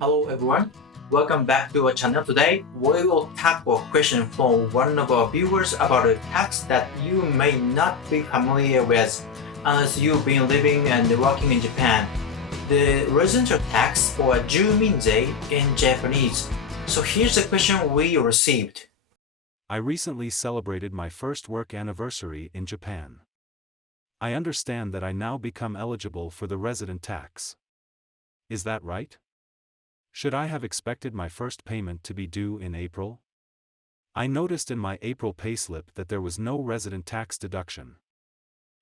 Hello everyone, welcome back to our channel. Today we will tackle a question from one of our viewers about a tax that you may not be familiar with unless you've been living and working in Japan. The residential tax, or jūminzei in Japanese. So here's the question we received. I recently celebrated my first work anniversary in Japan. I understand that I now become eligible for the resident tax. Is that right? Should I have expected my first payment to be due in April? I noticed in my April payslip that there was no resident tax deduction.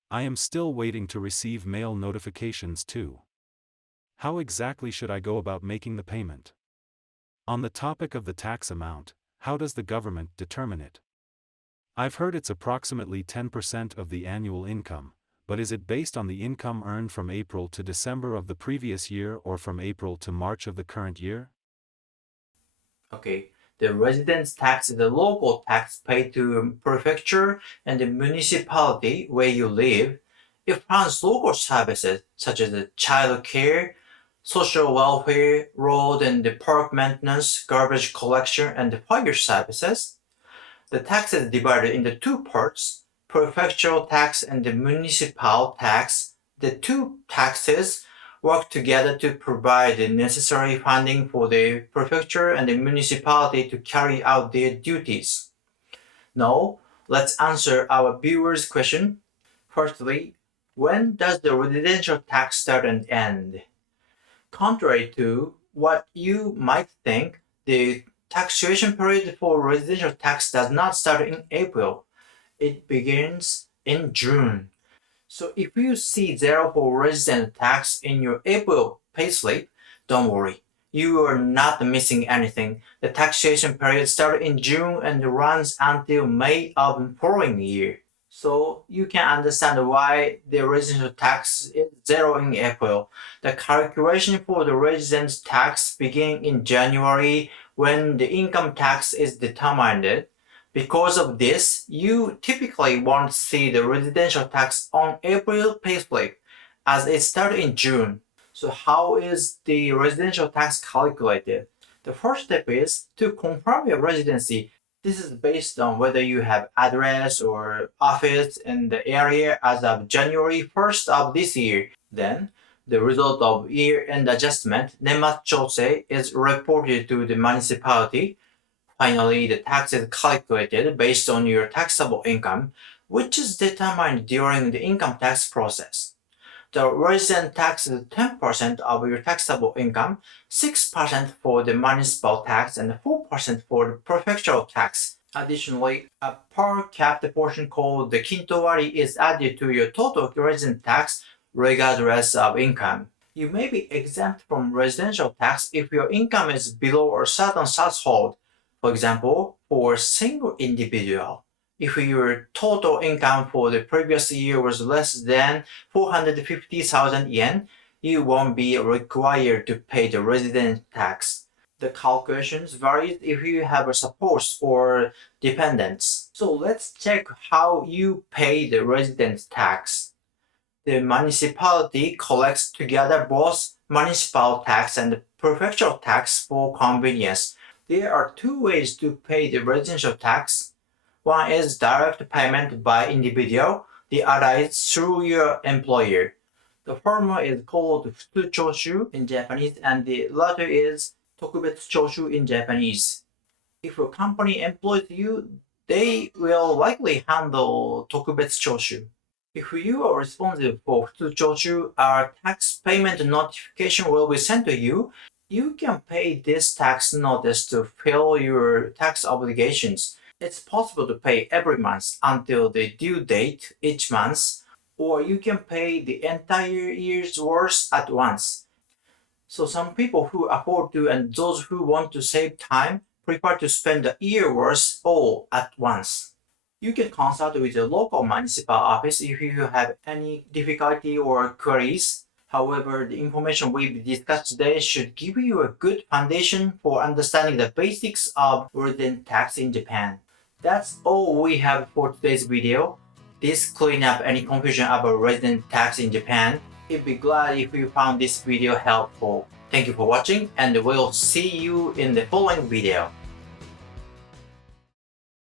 I am still waiting to receive mail notifications too. How exactly should I go about making the payment? On the topic of the tax amount, how does the government determine it? I've heard it's approximately 10% of the annual income, but is it based on the income earned from April to December of the previous year or from April to March of the current year? Okay, the residence tax is the local tax paid to prefecture and the municipality where you live. It funds local services such as the child care, social welfare, road and the park maintenance, garbage collection, and the fire services. The tax is divided into two parts, prefectural tax and the municipal tax. The two taxes work together to provide the necessary funding for the prefecture and the municipality to carry out their duties. Now, let's answer our viewers' question. Firstly, when does the residential tax start and end? Contrary to what you might think, the taxation period for residential tax does not start in April. It begins in June. So if you see zero for resident tax in your April payslip, don't worry. You are not missing anything. The taxation period starts in June and runs until May of the following year. So you can understand why the residential tax is zero in April. The calculation for the residence tax begins in January when the income tax is determined. Because of this, you typically won't see the residential tax on April payslip as it started in June. So how is the residential tax calculated? The first step is to confirm your residency. This is based on whether you have address or office in the area as of January 1st of this year. Then, the result of year-end adjustment, nenmatchose, is reported to the municipality. Finally, the tax is calculated based on your taxable income, which is determined during the income tax process. The resident tax is 10% of your taxable income, 6% for the municipal tax, and 4% for the prefectural tax. Additionally, a per-capped portion called the kintowari is added to your total resident tax regardless of income. You may be exempt from residential tax if your income is below a certain threshold. For example, for a single individual, if your total income for the previous year was less than 450,000 yen, you won't be required to pay the residence tax. The calculations vary if you have a spouse or dependents. So let's check how you pay the residence tax. The municipality collects together both municipal tax and prefectural tax for convenience. There are two ways to pay the residential tax. One is direct payment by individual, the other is through your employer. The former is called futuchoshu in Japanese and the latter is tokubetsuchoshu in Japanese. If your company employs you, they will likely handle tokubetsuchoshu. If you are responsible for futuchoshu, a tax payment notification will be sent to you. You can pay this tax notice to fill your tax obligations. It's possible to pay every month until the due date each month, or you can pay the entire year's worth at once. So some people who afford to and those who want to save time prefer to spend the year worth all at once. You can consult with your local municipal office if you have any difficulty or queries. However, the information we've discussed today should give you a good foundation for understanding the basics of resident tax in Japan. That's all we have for today's video. This clean up any confusion about resident tax in Japan. I'd be glad if you found this video helpful. Thank you for watching, and we'll see you in the following video.